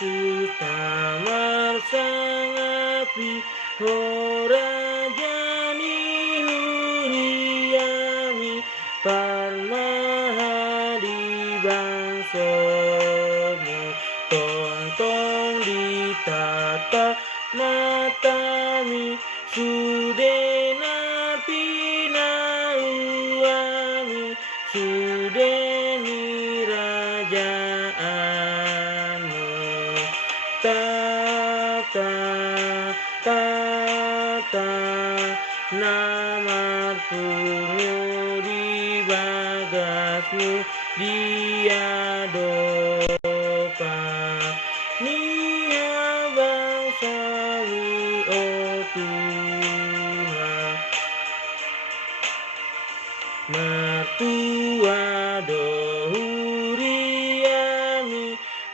Yesus tamar sangapi horajani huriami parmahadi bangsomu tong ditata matami sudena pinauami sudeni rajaanmu tata tata namartumu di bagasmu diadopa nia bangsawi oh Tuhan matua dohuriami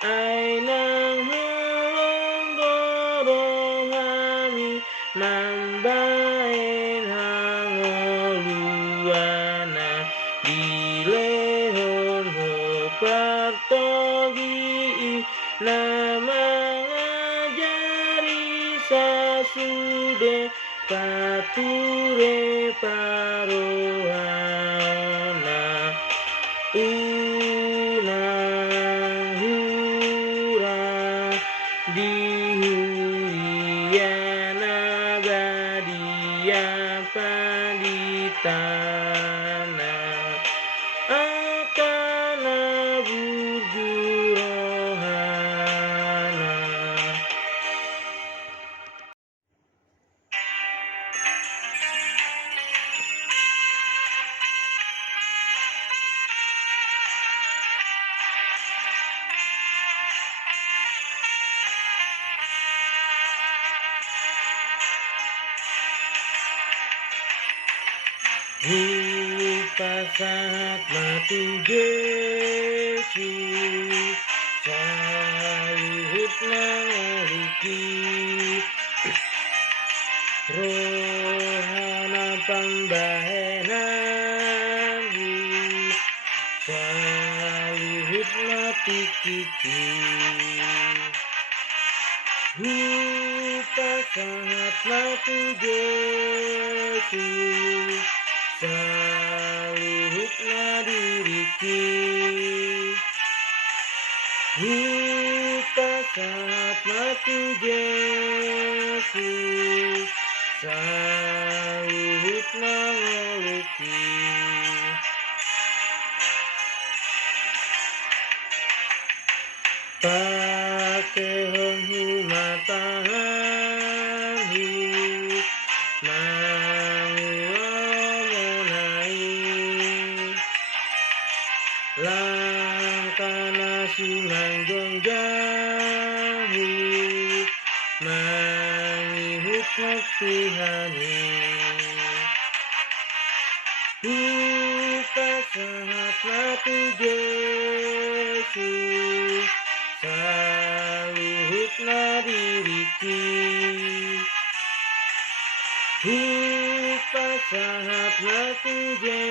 ainang holong dorohami mambaen hangoluana dilehon ho partogi nama ngajari sasude pature parohana unang hura dihuriana badia panditana akana bujurohana. Pasahat matu Yesus saluhut nangoliki rohana pambahenanmu saluhut natikiki pasahat matu Yesus saluhut nadiriki pasahat matu Yesus saluhut nangoluki pakehon humatahanmu langkana simanjong jahu mangihut Tuhani pasahat matu Yesus saluhut nadiriki pasahat matu Yesus